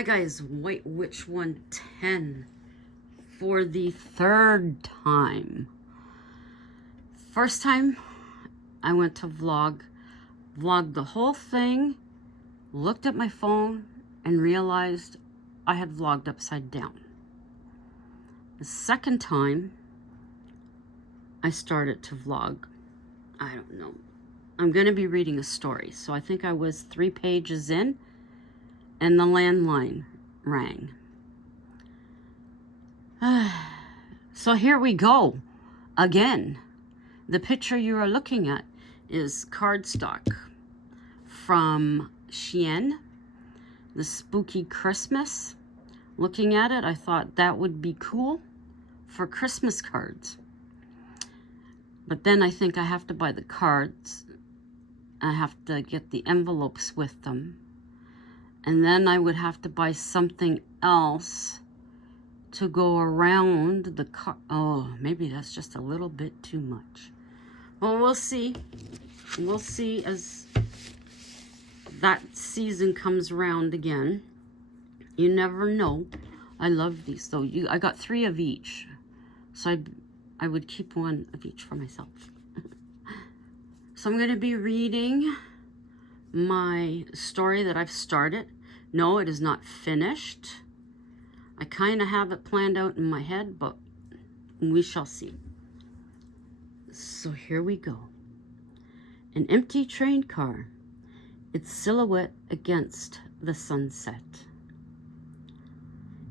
Hi guys, wait, which one? 10 for the third time. First time I went to vlogged the whole thing, looked at my phone and realized I had vlogged upside down. The second time I started to vlog, I don't know. I'm going to be reading a story. So I think I was 3 pages in and the landline rang. So here we go again. The picture you are looking at is cardstock from Shein, the Spooky Christmas. Looking at it, I thought that would be cool for Christmas cards. But then I think I have to buy the cards. I have to get the envelopes with them. And then I would have to buy something else to go around the card. Oh, maybe that's just a little bit too much. Well, we'll see. We'll see as that season comes around again. You never know. I love these though. I got 3 of each. So I would keep 1 of each for myself. So I'm going to be reading my story that I've started. No, it is not finished. I kind of have it planned out in my head, but we shall see. So here we go. An empty train car, its silhouette against the sunset.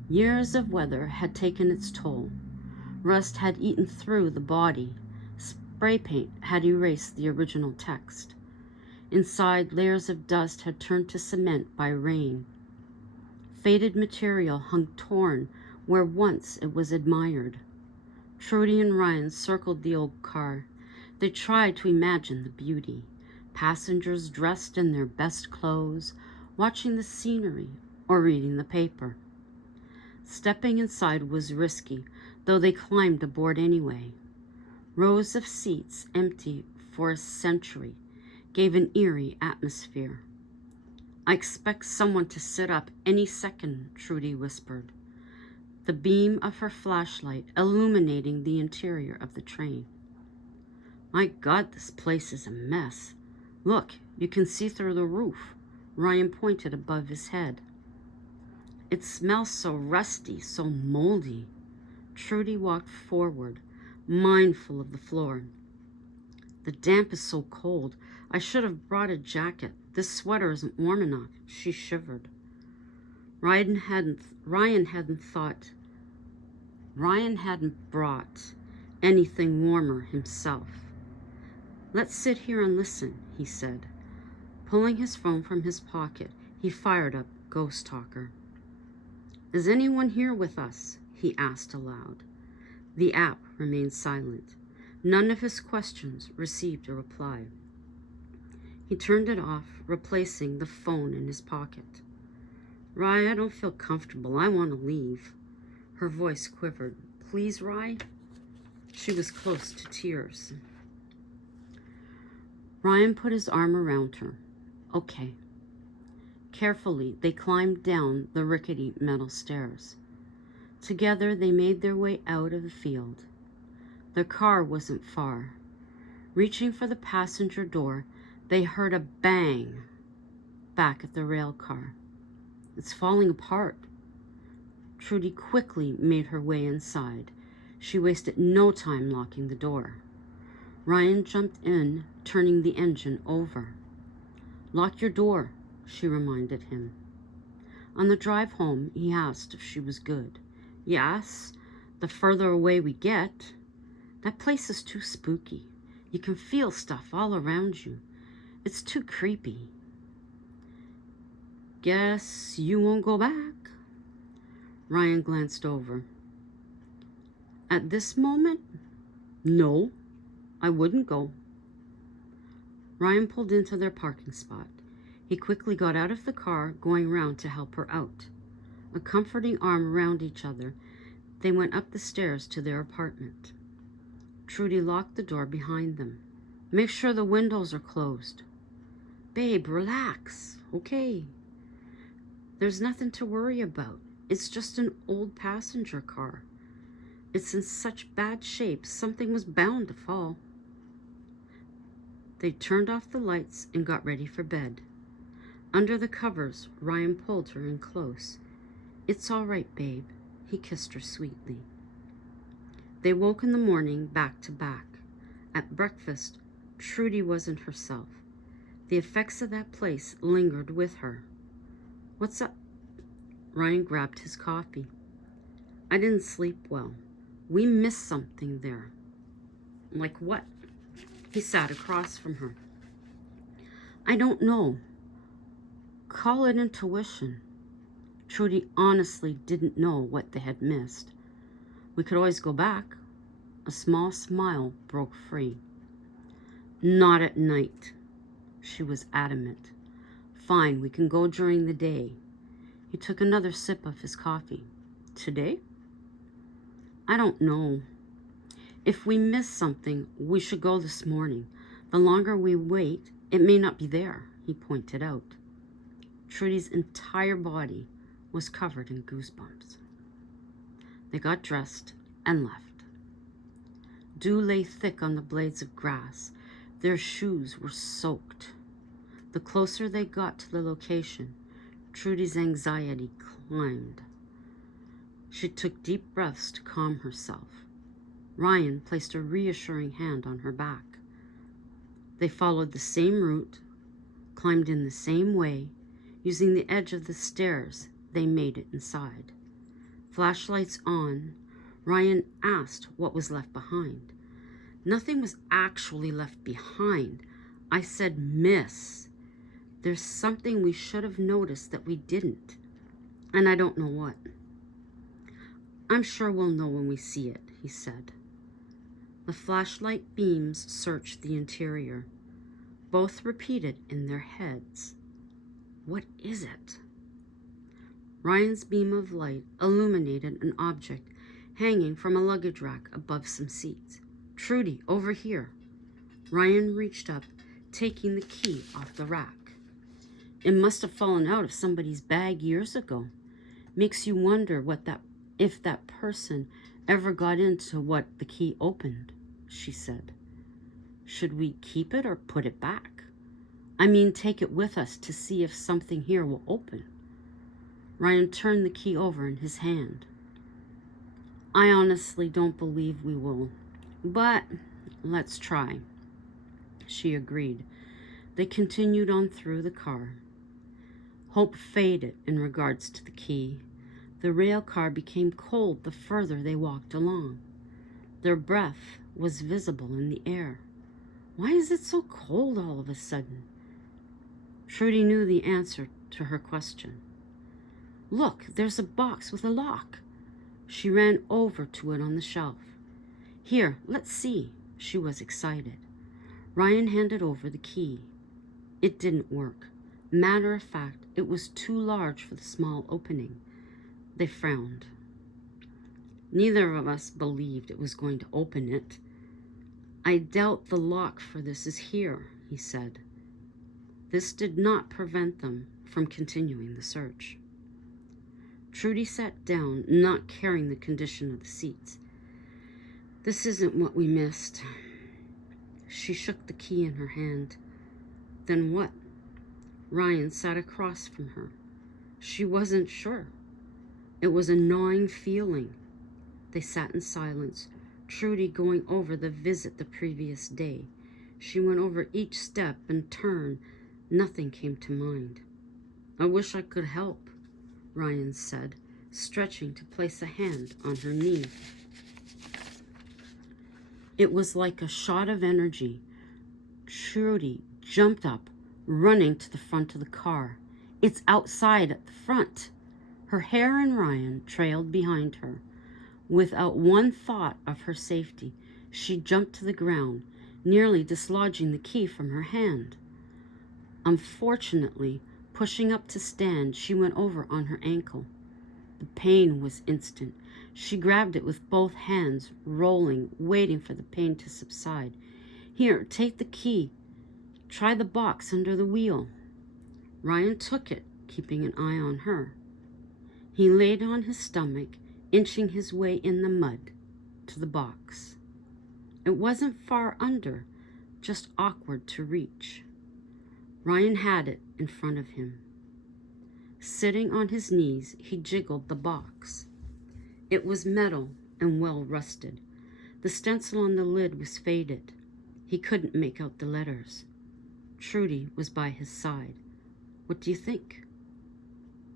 Years of weather had taken its toll. Rust had eaten through the body. Spray paint had erased the original text. Inside, layers of dust had turned to cement by rain. Faded material hung torn where once it was admired. Trudy and Ryan circled the old car. They tried to imagine the beauty. Passengers dressed in their best clothes, watching the scenery or reading the paper. Stepping inside was risky, though they climbed aboard anyway. Rows of seats, empty for a century, gave an eerie atmosphere. I expect someone to sit up any second, Trudy whispered, the beam of her flashlight illuminating the interior of the train. My God, this place is a mess. Look, you can see through the roof. Ryan pointed above his head. It smells so rusty, so moldy. Trudy walked forward, mindful of the floor. The damp is so cold. I should have brought a jacket. This sweater isn't warm enough. She shivered. Ryan hadn't brought anything warmer himself. Let's sit here and listen, he said. Pulling his phone from his pocket, he fired up Ghost Talker. Is anyone here with us? He asked aloud. The app remained silent. None of his questions received a reply. He turned it off, replacing the phone in his pocket. Rye, I don't feel comfortable. I want to leave. Her voice quivered. Please, Rye? She was close to tears. Ryan put his arm around her. Okay. Carefully, they climbed down the rickety metal stairs. Together, they made their way out of the field. Their car wasn't far. Reaching for the passenger door, they heard a bang back at the rail car. It's falling apart. Trudy quickly made her way inside. She wasted no time locking the door. Ryan jumped in, turning the engine over. Lock your door, she reminded him. On the drive home, he asked if she was good. Yes, the further away we get. That place is too spooky. You can feel stuff all around you. It's too creepy. Guess you won't go back? Ryan glanced over. At this moment, no, I wouldn't go. Ryan pulled into their parking spot. He quickly got out of the car, going round to help her out. A comforting arm around each other, they went up the stairs to their apartment. Trudy locked the door behind them. Make sure the windows are closed. Babe, relax. Okay. There's nothing to worry about. It's just an old passenger car. It's in such bad shape, something was bound to fall. They turned off the lights and got ready for bed. Under the covers, Ryan pulled her in close. "It's all right, babe," he kissed her sweetly. They woke in the morning back to back. At breakfast, Trudy wasn't herself. The effects of that place lingered with her. "What's up?" Ryan grabbed his coffee. "I didn't sleep well. We missed something there." "Like what?" He sat across from her. "I don't know. Call it intuition." Trudy honestly didn't know what they had missed. "We could always go back." A small smile broke free. "Not at night." She was adamant. "Fine, we can go during the day." He took another sip of his coffee. "Today?" "I don't know. If we miss something, we should go this morning. The longer we wait, it may not be there," he pointed out. Trudy's entire body was covered in goosebumps. They got dressed and left. Dew lay thick on the blades of grass. Their shoes were soaked. The closer they got to the location, Trudy's anxiety climbed. She took deep breaths to calm herself. Ryan placed a reassuring hand on her back. They followed the same route, climbed in the same way. Using the edge of the stairs, they made it inside. Flashlights on, Ryan asked what was left behind. "Nothing was actually left behind. I said miss. There's something we should have noticed that we didn't. And I don't know what." "I'm sure we'll know when we see it," he said. The flashlight beams searched the interior. Both repeated in their heads, "What is it?" Ryan's beam of light illuminated an object hanging from a luggage rack above some seats. "Trudy, over here." Ryan reached up, taking the key off the rack. "It must have fallen out of somebody's bag years ago. Makes you wonder if that person ever got into what the key opened," she said. "Should we keep it or put it back? I mean, take it with us to see if something here will open." Ryan turned the key over in his hand. "I honestly don't believe we will, but let's try," she agreed. They continued on through the car. Hope faded in regards to the key. The rail car became cold the further they walked along. Their breath was visible in the air. "Why is it so cold all of a sudden?" Trudy knew the answer to her question. "Look, there's a box with a lock." She ran over to it on the shelf. "Here, let's see." She was excited. Ryan handed over the key. It didn't work. Matter of fact, it was too large for the small opening. They frowned. Neither of us believed it was going to open it. "I doubt the lock for this is here," he said. This did not prevent them from continuing the search. Trudy sat down, not caring the condition of the seats. "This isn't what we missed." She shook the key in her hand. "Then what?" Ryan sat across from her. She wasn't sure. It was a gnawing feeling. They sat in silence, Trudy going over the visit the previous day. She went over each step and turn. Nothing came to mind. "I wish I could help," Ryan said, stretching to place a hand on her knee. It was like a shot of energy. Trudy jumped up, running to the front of the car. "It's outside at the front." Her hair and Ryan trailed behind her. Without one thought of her safety, she jumped to the ground, nearly dislodging the key from her hand. Unfortunately, pushing up to stand, she went over on her ankle. The pain was instant. She grabbed it with both hands, rolling, waiting for the pain to subside. "Here, take the key. Try the box under the wheel." Ryan took it, keeping an eye on her. He laid on his stomach, inching his way in the mud to the box. It wasn't far under, just awkward to reach. Ryan had it in front of him. Sitting on his knees, he jiggled the box. It was metal and well rusted. The stencil on the lid was faded. He couldn't make out the letters. Trudy was by his side. "What do you think?"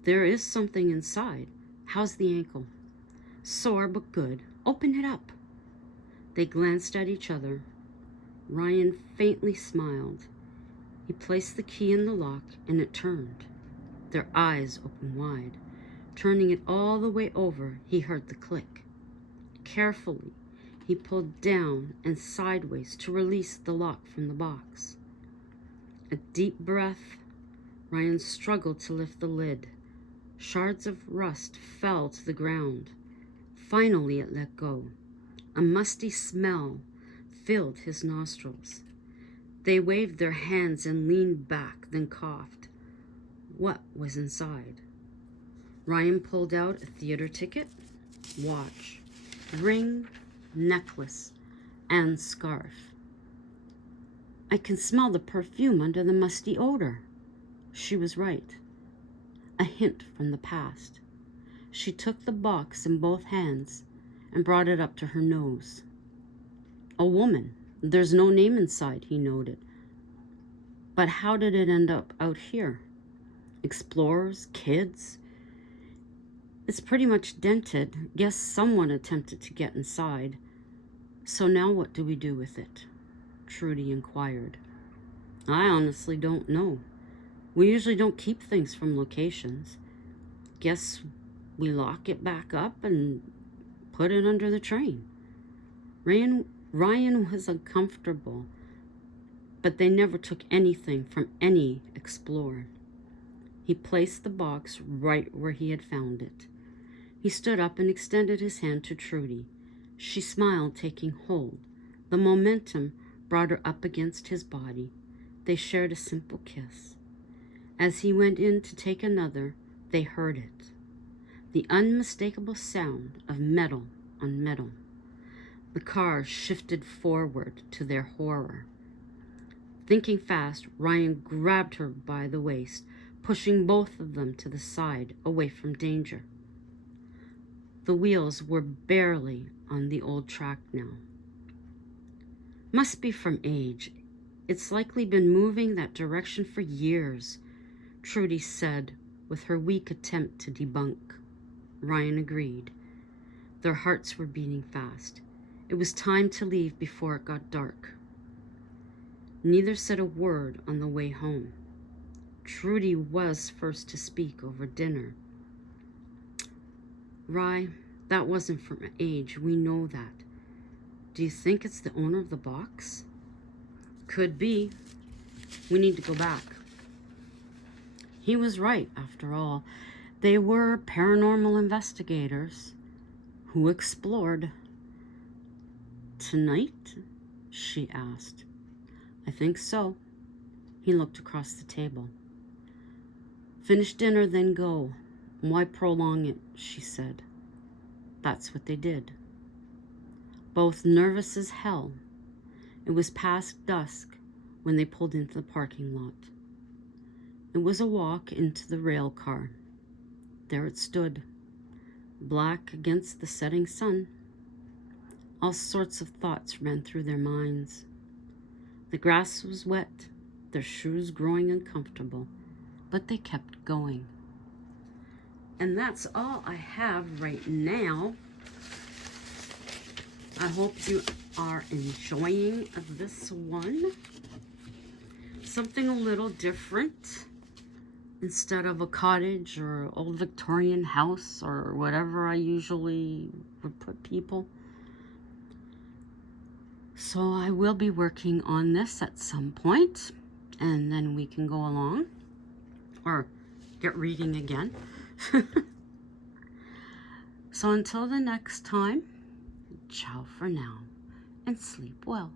"There is something inside. How's the ankle?" "Sore, but good. Open it up." They glanced at each other. Ryan faintly smiled. He placed the key in the lock, and it turned. Their eyes opened wide. Turning it all the way over, he heard the click. Carefully, he pulled down and sideways to release the lock from the box. A deep breath. Ryan struggled to lift the lid. Shards of rust fell to the ground. Finally, it let go. A musty smell filled his nostrils. They waved their hands and leaned back, then coughed. What was inside? Ryan pulled out a theater ticket, watch, ring, necklace, and scarf. "I can smell the perfume under the musty odor." She was right. A hint from the past. She took the box in both hands and brought it up to her nose. "A woman. There's no name inside," he noted. "But how did it end up out here? Explorers? Kids?" "It's pretty much dented. Guess someone attempted to get inside." "So now what do we do with it?" Trudy inquired. "I honestly don't know. We usually don't keep things from locations. Guess we lock it back up and put it under the train." Ryan was uncomfortable, but they never took anything from any explorer. He placed the box right where he had found it. He stood up and extended his hand to Trudy. She smiled, taking hold. The momentum brought her up against his body. They shared a simple kiss. As he went in to take another, they heard it. The unmistakable sound of metal on metal. The car shifted forward to their horror. Thinking fast, Ryan grabbed her by the waist, pushing both of them to the side, away from danger. The wheels were barely on the old track now. "Must be from age. It's likely been moving that direction for years," Trudy said, with her weak attempt to debunk. Ryan agreed. Their hearts were beating fast. It was time to leave before it got dark. Neither said a word on the way home. Trudy was first to speak over dinner. "Rye, that wasn't from age. We know that. Do you think it's the owner of the box?" "Could be. We need to go back." He was right, after all. They were paranormal investigators who explored. "Tonight?" she asked. "I think so." He looked across the table. "Finish dinner, then go. Why prolong it?" she said. That's what they did. Both nervous as hell. It was past dusk when they pulled into the parking lot. It was a walk into the rail car. There it stood, black against the setting sun. All sorts of thoughts ran through their minds. The grass was wet, their shoes growing uncomfortable, but they kept going. And that's all I have right now. I hope you are enjoying this one. Something a little different. Instead of a cottage or old Victorian house or whatever I usually would put people. So I will be working on this at some point, and then we can go along or get reading again. So until the next time, ciao for now and sleep well.